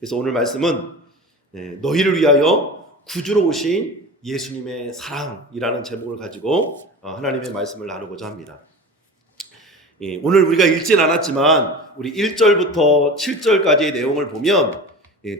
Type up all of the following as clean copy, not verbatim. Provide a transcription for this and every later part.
그래서 오늘 말씀은 너희를 위하여 구주로 오신 예수님의 사랑이라는 제목을 가지고 하나님의 말씀을 나누고자 합니다. 오늘 우리가 읽진 않았지만 우리 1절부터 7절까지의 내용을 보면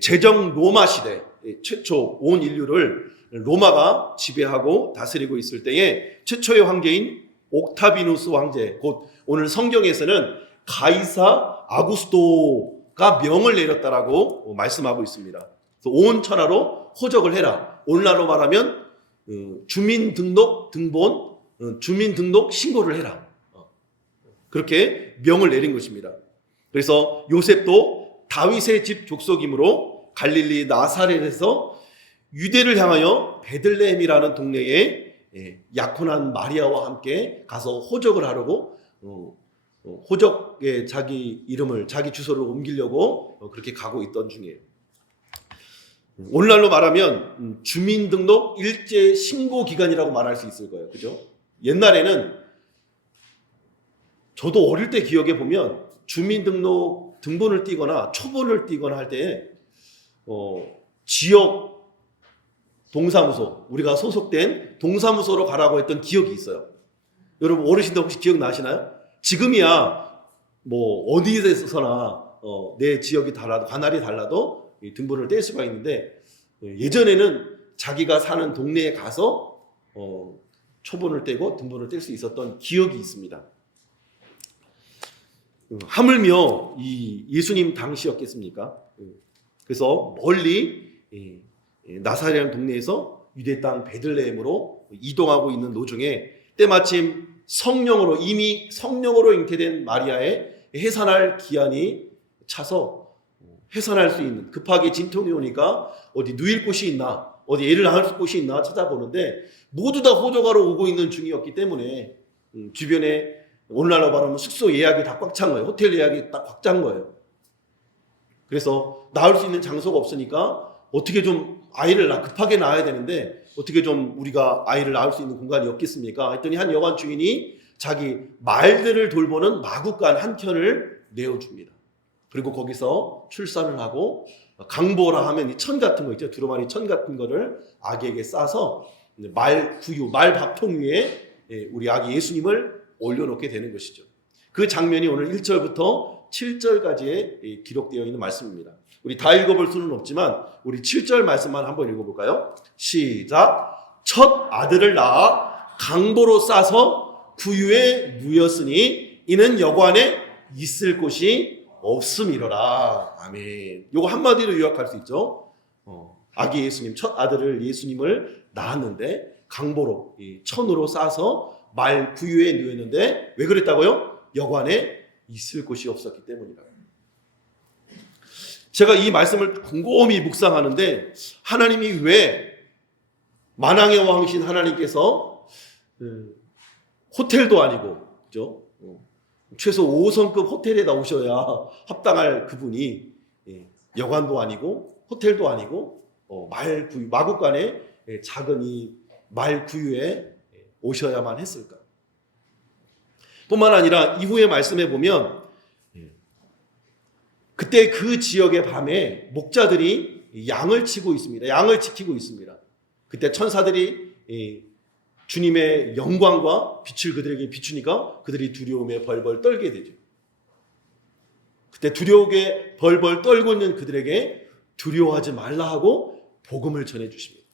제정 로마 시대 최초 온 인류를 로마가 지배하고 다스리고 있을 때에 최초의 황제인 옥타비누스 황제, 곧 오늘 성경에서는 가이사 아구스토가 명을 내렸다라고 말씀하고 있습니다. 그래서 온 천하로 호적을 해라. 오늘날로 말하면 주민등록 등본, 주민등록 신고를 해라. 그렇게 명을 내린 것입니다. 그래서 요셉도 다윗의 집 족속이므로 갈릴리 나사렛에서 유대를 향하여 베들레헴이라는 동네에 약혼한 마리아와 함께 가서 호적을 하려고 호적에 자기 이름을, 자기 주소를 옮기려고 그렇게 가고 있던 중이에요. 오늘날로 말하면 주민등록 일제 신고 기간이라고 말할 수 있을 거예요. 그죠? 옛날에는 저도 어릴 때 기억해 보면 주민등록 등본을 띄거나 초본을 띄거나 할 때 지역 동사무소, 우리가 소속된 동사무소로 가라고 했던 기억이 있어요. 여러분 어르신들 혹시 기억나시나요? 지금이야 뭐 어디에서나 내 지역이 달라도 관할이 달라도 등본을 뗄 수가 있는데 예전에는 자기가 사는 동네에 가서 초본을 떼고 등본을 뗄 수 있었던 기억이 있습니다. 하물며 이 예수님 당시였겠습니까? 그래서 멀리 나사렛 동네에서 유대 땅 베들레헴으로 이동하고 있는 도중에 때마침 이미 성령으로 잉태된 마리아의 해산할 기한이 차서 해산할 수 있는, 급하게 진통이 오니까 어디 누일 곳이 있나, 어디 애를 낳을 곳이 있나 찾아보는데 모두 다 호적하러 오고 있는 중이었기 때문에 주변에 오늘날로 말하면 숙소 예약이 다 꽉 찬 거예요. 호텔 예약이 딱 꽉 찬 거예요. 그래서 낳을 수 있는 장소가 없으니까 어떻게 좀 아이를 급하게 낳아야 되는데 어떻게 좀 우리가 아이를 낳을 수 있는 공간이 없겠습니까? 했더니 한 여관 주인이 자기 말들을 돌보는 마구간 한 켠을 내어줍니다. 그리고 거기서 출산을 하고 강보라 하면 이 천 같은 거 있죠. 두루마리 천 같은 거를 아기에게 싸서 말 밥통 위에 우리 아기 예수님을 올려놓게 되는 것이죠. 그 장면이 오늘 1절부터 7절까지에 기록되어 있는 말씀입니다. 우리 다 읽어볼 수는 없지만 우리 7절 말씀만 한번 읽어볼까요? 시작. 첫 아들을 낳아 강보로 싸서 구유에 누였으니 이는 여관에 있을 곳이 없음이로라. 아멘. 요거 한마디로 요약할 수 있죠. 아기 예수님, 첫 아들을 예수님을 낳았는데 강보로 천으로 싸서 말 구유에 누였는데 왜 그랬다고요? 여관에 있을 곳이 없었기 때문이다. 제가 이 말씀을 곰곰이 묵상하는데 하나님이 왜 만왕의 왕이신 하나님께서 호텔도 아니고 그죠? 최소 5성급 호텔에다 오셔야 합당할 그분이 여관도 아니고 호텔도 아니고 마구간에 작은 이 말 구유에 오셔야만 했을까? 뿐만 아니라 이후에 말씀해 보면 그때 그 지역의 밤에 목자들이 양을 치고 있습니다. 양을 지키고 있습니다. 그때 천사들이 주님의 영광과 빛을 그들에게 비추니까 그들이 두려움에 벌벌 떨게 되죠. 그때 두려움에 벌벌 떨고 있는 그들에게 두려워하지 말라 하고 복음을 전해 주십니다.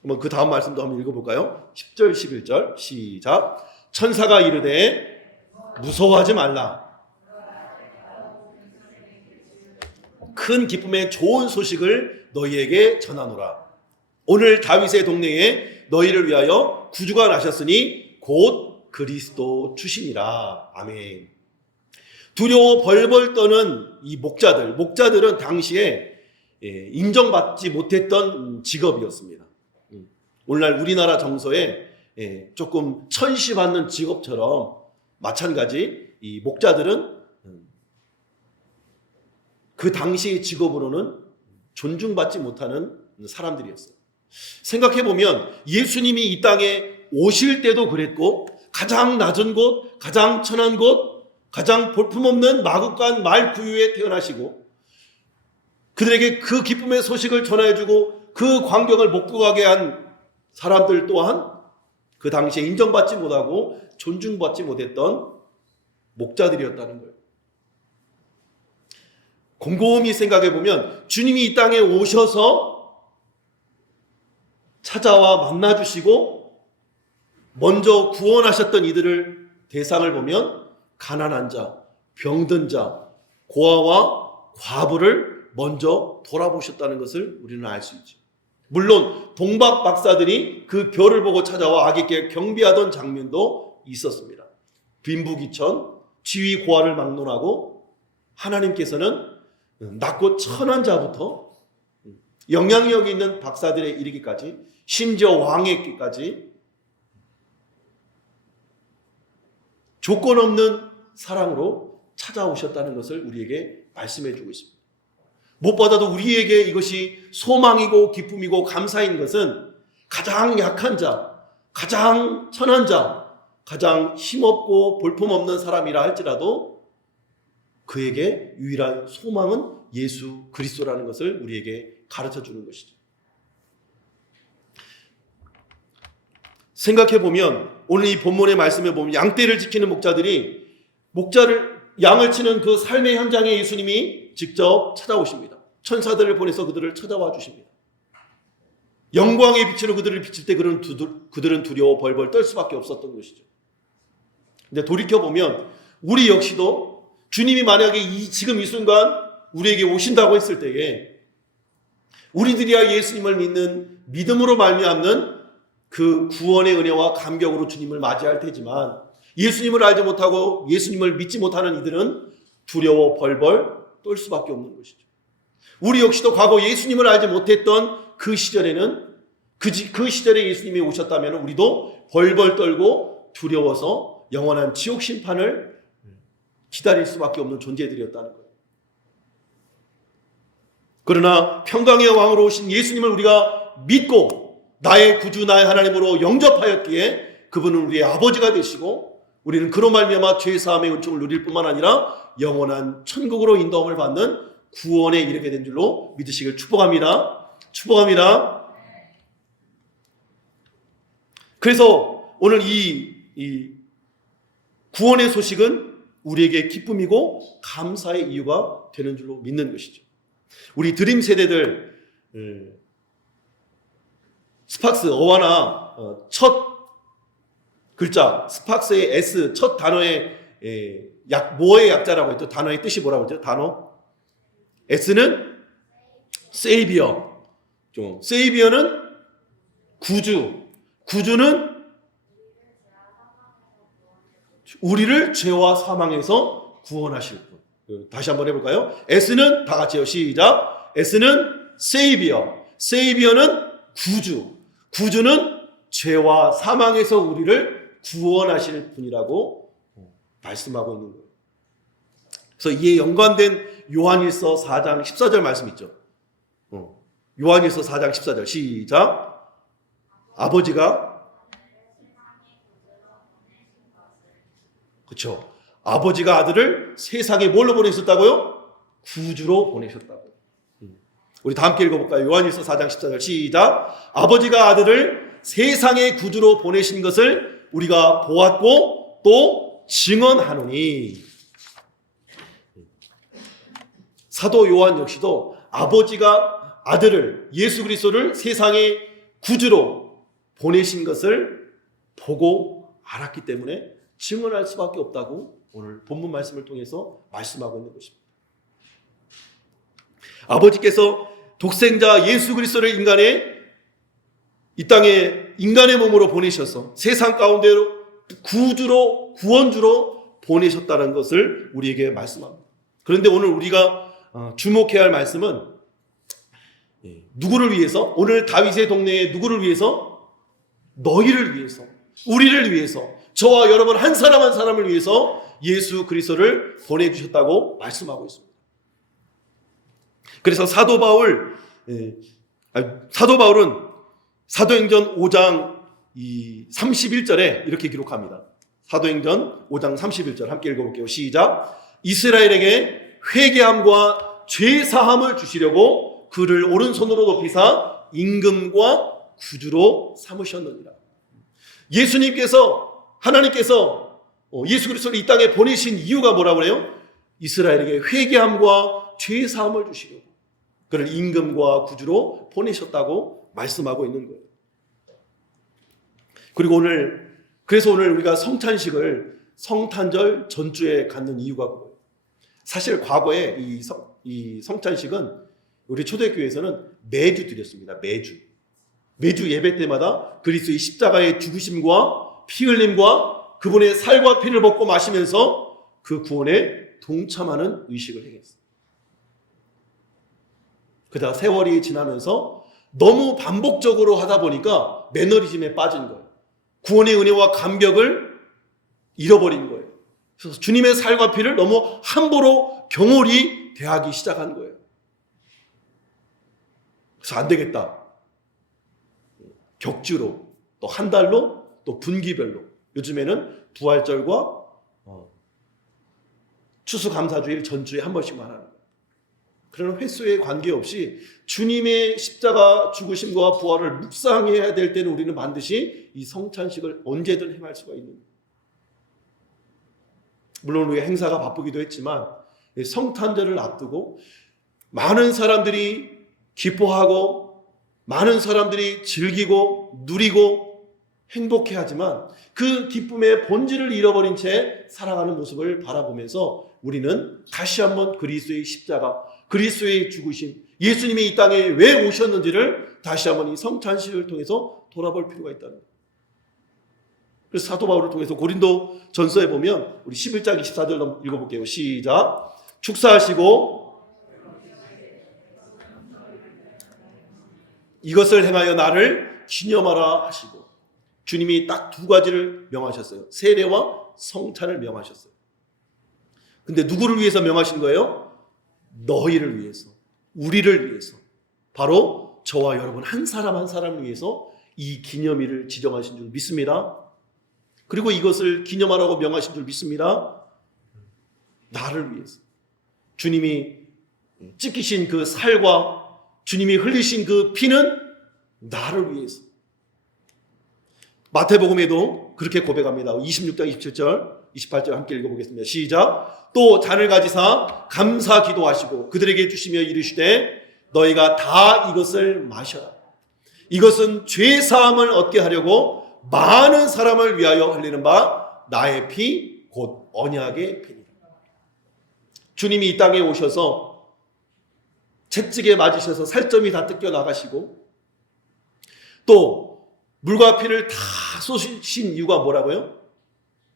한번 그 다음 말씀도 한번 읽어볼까요? 10절 11절 시작. 천사가 이르되 무서워하지 말라. 큰 기쁨의 좋은 소식을 너희에게 전하노라. 오늘 다윗의 동네에 너희를 위하여 구주가 나셨으니 곧 그리스도 주시니라. 아멘. 두려워 벌벌 떠는 이 목자들은 당시에 인정받지 못했던 직업이었습니다. 오늘날 우리나라 정서에 조금 천시받는 직업처럼 마찬가지 이 목자들은 그 당시의 직업으로는 존중받지 못하는 사람들이었어요. 생각해보면 예수님이 이 땅에 오실 때도 그랬고 가장 낮은 곳, 가장 천한 곳, 가장 볼품없는 마구간 말 구유에 태어나시고 그들에게 그 기쁨의 소식을 전해주고 그 광경을 목도하게 한 사람들 또한 그 당시에 인정받지 못하고 존중받지 못했던 목자들이었다는 거예요. 곰곰이 생각해 보면 주님이 이 땅에 오셔서 찾아와 만나주시고 먼저 구원하셨던 이들을 대상을 보면 가난한 자, 병든 자, 고아와 과부를 먼저 돌아보셨다는 것을 우리는 알 수 있죠. 물론 동박 박사들이 그 별을 보고 찾아와 아기께 경배하던 장면도 있었습니다. 빈부귀천, 지위 고하를 막론하고 하나님께서는 낮고 천한 자부터 영향력이 있는 박사들에 이르기까지 심지어 왕에게까지 조건 없는 사랑으로 찾아오셨다는 것을 우리에게 말씀해 주고 있습니다. 무엇보다도 우리에게 이것이 소망이고 기쁨이고 감사인 것은 가장 약한 자, 가장 천한 자, 가장 힘없고 볼품없는 사람이라 할지라도 그에게 유일한 소망은 예수 그리스도라는 것을 우리에게 가르쳐 주는 것이죠. 생각해 보면 오늘 이 본문의 말씀에 보면 양떼를 지키는 목자들이 양을 치는 그 삶의 현장에 예수님이 직접 찾아오십니다. 천사들을 보내서 그들을 찾아와 주십니다. 영광의 빛으로 그들을 비칠 때 그들은 두려워 벌벌 떨 수밖에 없었던 것이죠. 근데 돌이켜보면 우리 역시도 주님이 만약에 지금 이 순간 우리에게 오신다고 했을 때에 우리들이야 예수님을 믿는 믿음으로 말미암는 그 구원의 은혜와 감격으로 주님을 맞이할 테지만 예수님을 알지 못하고 예수님을 믿지 못하는 이들은 두려워 벌벌 떨 수밖에 없는 것이죠. 우리 역시도 과거 예수님을 알지 못했던 그 시절에는 그 시절에 예수님이 오셨다면 우리도 벌벌 떨고 두려워서 영원한 지옥 심판을 기다릴 수밖에 없는 존재들이었다는 거예요. 그러나 평강의 왕으로 오신 예수님을 우리가 믿고 나의 구주 나의 하나님으로 영접하였기에 그분은 우리의 아버지가 되시고 우리는 그로 말미암아 죄 사함의 은총을 누릴 뿐만 아니라 영원한 천국으로 인도함을 받는 구원에 이르게 된 줄로 믿으시길 축복합니다. 축복합니다. 그래서 오늘 이 구원의 소식은 우리에게 기쁨이고 감사의 이유가 되는 줄로 믿는 것이죠. 우리 드림 세대들 스팍스 어와나 첫 글자 스팍스의 S 첫 단어의 뭐의 약자라고 했죠? 단어의 뜻이 뭐라고 했죠? 단어 S는 세이비어. 세이비어는 구주. 구주는 우리를 죄와 사망에서 구원하실 분. 다시 한번 해볼까요? S는 다 같이요. 시작. S는 세이비어. 세이비어는 구주. 구주는 죄와 사망에서 우리를 구원하실 분이라고 말씀하고 있는 거예요. 그래서 이에 연관된 요한일서 4장 14절 말씀 있죠. 요한일서 4장 14절 시작. 아버지가 그렇죠. 아버지가 아들을 세상에 뭘로 보내셨다고요? 구주로 보내셨다고요. 우리 다 함께 읽어볼까요? 요한일서 4장 14절 시작. 아버지가 아들을 세상의 구주로 보내신 것을 우리가 보았고 또 증언하노니. 사도 요한 역시도 아버지가 아들을 예수 그리스도를 세상의 구주로 보내신 것을 보고 알았기 때문에 증언할 수밖에 없다고 오늘 본문 말씀을 통해서 말씀하고 있는 것입니다. 아버지께서 독생자 예수 그리스도를 이 땅에 인간의 몸으로 보내셔서 세상 가운데로 구주로 구원주로 보내셨다는 것을 우리에게 말씀합니다. 그런데 오늘 우리가 주목해야 할 말씀은 누구를 위해서? 오늘 다윗의 동네에 누구를 위해서? 너희를 위해서, 우리를 위해서, 저와 여러분 한 사람 한 사람을 위해서 예수 그리스도를 보내주셨다고 말씀하고 있습니다. 그래서 사도 바울은 사도행전 5장 31절에 이렇게 기록합니다. 사도행전 5장 31절 함께 읽어볼게요. 시작. 이스라엘에게 회개함과 죄 사함을 주시려고 그를 오른손으로 높이사 임금과 구주로 삼으셨느니라. 예수님께서, 하나님께서 예수 그리스도를 이 땅에 보내신 이유가 뭐라고 그래요? 이스라엘에게 회개함과 죄 사함을 주시려고 그를 임금과 구주로 보내셨다고 말씀하고 있는 거예요. 그리고 그래서 오늘 우리가 성찬식을 성탄절 전주에 갖는 이유가 뭐예요? 사실 과거에 이 성찬식은 우리 초대교회에서는 매주 드렸습니다. 매주 예배 때마다 그리스도의 십자가의 죽으심과 피 흘림과 그분의 살과 피를 먹고 마시면서 그 구원에 동참하는 의식을 행했어요. 그러다 세월이 지나면서 너무 반복적으로 하다 보니까 매너리즘에 빠진 거예요. 구원의 은혜와 감격을 잃어버린 거예요. 그래서 주님의 살과 피를 너무 함부로 경홀히 대하기 시작한 거예요. 그래서 안 되겠다. 격주로, 또 한 달로, 또 분기별로. 요즘에는 부활절과 추수감사주일 전주에 한 번씩만 하는 거예요. 그런 횟수에 관계없이 주님의 십자가 죽으심과 부활을 묵상해야 될 때는 우리는 반드시 이 성찬식을 언제든 행할 수가 있는 거예요. 물론 우리가 행사가 바쁘기도 했지만 성탄절을 앞두고 많은 사람들이 기뻐하고 많은 사람들이 즐기고 누리고 행복해하지만 그 기쁨의 본질을 잃어버린 채 살아가는 모습을 바라보면서 우리는 다시 한번 그리스도의 십자가, 그리스도의 죽으심, 예수님이 이 땅에 왜 오셨는지를 다시 한번 이 성찬식을 통해서 돌아볼 필요가 있다는 거예요. 그래서 사도 바울을 통해서 고린도 전서에 보면 우리 11장 24절 읽어볼게요. 시작. 축사하시고 이것을 행하여 나를 기념하라 하시고, 주님이 딱 두 가지를 명하셨어요. 세례와 성찬을 명하셨어요. 근데 누구를 위해서 명하신 거예요? 너희를 위해서, 우리를 위해서, 바로 저와 여러분 한 사람 한 사람을 위해서 이 기념일을 지정하신 줄 믿습니다. 그리고 이것을 기념하라고 명하신 줄 믿습니다. 나를 위해서, 주님이 찢기신 그 살과 주님이 흘리신 그 피는 나를 위해서. 마태복음에도 그렇게 고백합니다. 26장 27절 28절 함께 읽어보겠습니다. 시작. 또 잔을 가지사 감사 기도하시고 그들에게 주시며 이르시되 너희가 다 이것을 마셔라. 이것은 죄 사함을 얻게 하려고 많은 사람을 위하여 흘리는 바 나의 피 곧 언약의 피니라. 주님이 이 땅에 오셔서 채찍에 맞으셔서 살점이 다 뜯겨 나가시고 또 물과 피를 다 쏟으신 이유가 뭐라고요?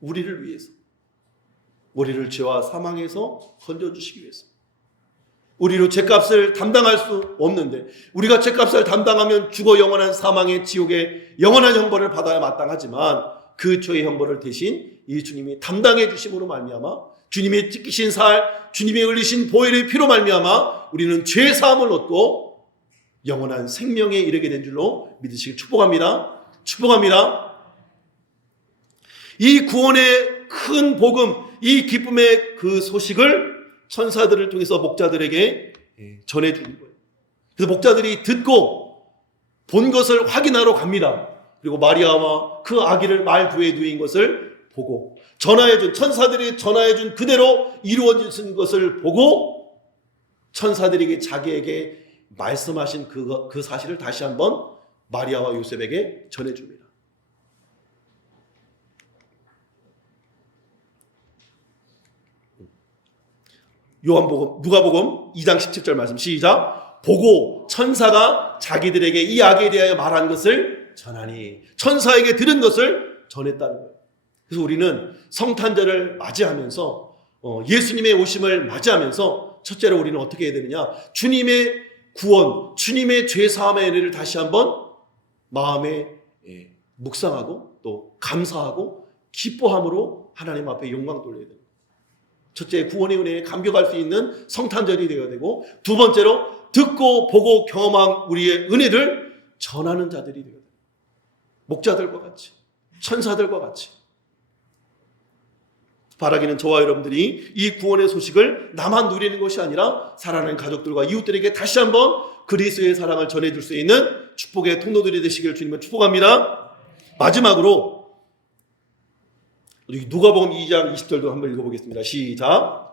우리를 위해서, 우리를 죄와 사망에서 건져주시기 위해서. 우리로 죄값을 담당할 수 없는데 우리가 죄값을 담당하면 죽어 영원한 사망의 지옥의 영원한 형벌을 받아야 마땅하지만 그 죄의 형벌을 대신 이 주님이 담당해 주심으로 말미암아 주님의 찢기신 살, 주님이 흘리신 보혈의 피로 말미암아 우리는 죄 사함을 얻고 영원한 생명에 이르게 된 줄로 믿으시길 축복합니다. 축복합니다. 이 구원의 큰 복음, 이 기쁨의 그 소식을 천사들을 통해서 목자들에게 전해주는 거예요. 그래서 목자들이 듣고 본 것을 확인하러 갑니다. 그리고 마리아와 그 아기를 말부에 누인 것을 보고 전하해준, 천사들이 전하해준 그대로 이루어진 것을 보고 천사들에게 자기에게 말씀하신 그 사실을 다시 한번 마리아와 요셉에게 전해줍니다. 누가복음 2장 17절 말씀 시작. 보고 천사가 자기들에게 이 아기에 대하여 말한 것을 전하니, 천사에게 들은 것을 전했다는 거예요. 그래서 우리는 성탄절을 맞이하면서 예수님의 오심을 맞이하면서 첫째로 우리는 어떻게 해야 되느냐, 주님의 구원, 주님의 죄사함의 은혜를 다시 한번 마음에 묵상하고 또 감사하고 기뻐함으로 하나님 앞에 영광 돌려야 됩니다. 첫째, 구원의 은혜에 감격할 수 있는 성탄절이 되어야 되고, 두 번째로 듣고 보고 경험한 우리의 은혜를 전하는 자들이 되어야 됩니다. 목자들과 같이, 천사들과 같이. 바라기는 저와 여러분들이 이 구원의 소식을 나만 누리는 것이 아니라 사랑하는 가족들과 이웃들에게 다시 한번 그리스도의 사랑을 전해줄 수 있는 축복의 통로들이 되시길 주님을 축복합니다. 마지막으로 누가복음 2장 20절도 한번 읽어보겠습니다. 시작.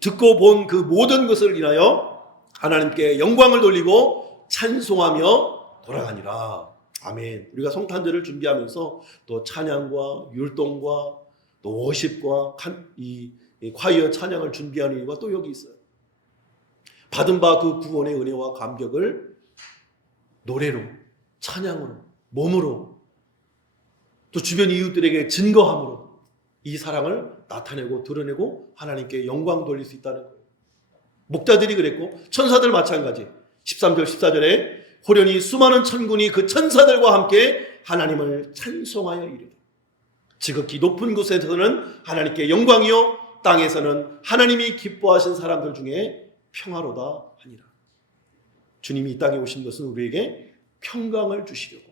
듣고 본 그 모든 것을 인하여 하나님께 영광을 돌리고 찬송하며 돌아가니라. 아멘. 우리가 성탄절을 준비하면서 또 찬양과 율동과 또 워십과 이 콰이어 찬양을 준비하는 이유가 또 여기 있어요. 받은 바 그 구원의 은혜와 감격을 노래로, 찬양으로, 몸으로, 또 주변 이웃들에게 증거함으로 이 사랑을 나타내고 드러내고 하나님께 영광 돌릴 수 있다는 거예요. 목자들이 그랬고 천사들 마찬가지. 13절 14절에 호련히 수많은 천군이 그 천사들과 함께 하나님을 찬송하여 이르되 지극히 높은 곳에서는 하나님께 영광이요 땅에서는 하나님이 기뻐하신 사람들 중에 평화로다 하니라. 주님이 이 땅에 오신 것은 우리에게 평강을 주시려고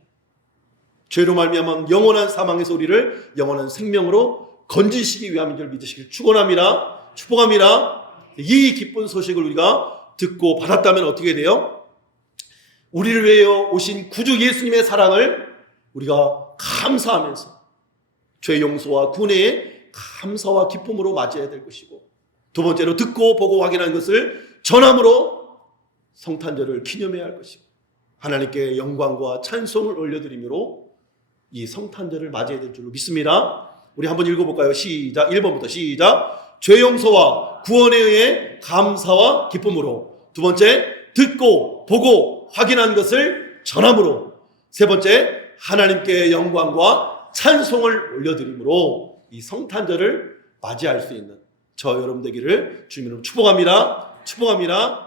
죄로 말미암은 영원한 사망에서 우리를 영원한 생명으로 건지시기 위함인 줄 믿으시길 축원합니다. 축복합니다. 이 기쁜 소식을 우리가 듣고 받았다면 어떻게 돼요? 우리를 위하여 오신 구주 예수님의 사랑을 우리가 감사하면서 죄 용서와 구원의 감사와 기쁨으로 맞이해야 될 것이고, 두 번째로 듣고 보고 확인한 것을 전함으로 성탄절을 기념해야 할 것이고, 하나님께 영광과 찬송을 올려드리므로 이 성탄절을 맞이해야 될 줄로 믿습니다. 우리 한번 읽어볼까요? 시작. 1번부터 시작. 죄 용서와 구원에 의해 감사와 기쁨으로. 두 번째, 듣고 보고 확인한 것을 전함으로. 세 번째, 하나님께 영광과 찬송을 올려드림으로 이 성탄절을 맞이할 수 있는 저 여러분 되기를 주님으로 축복합니다. 축복합니다.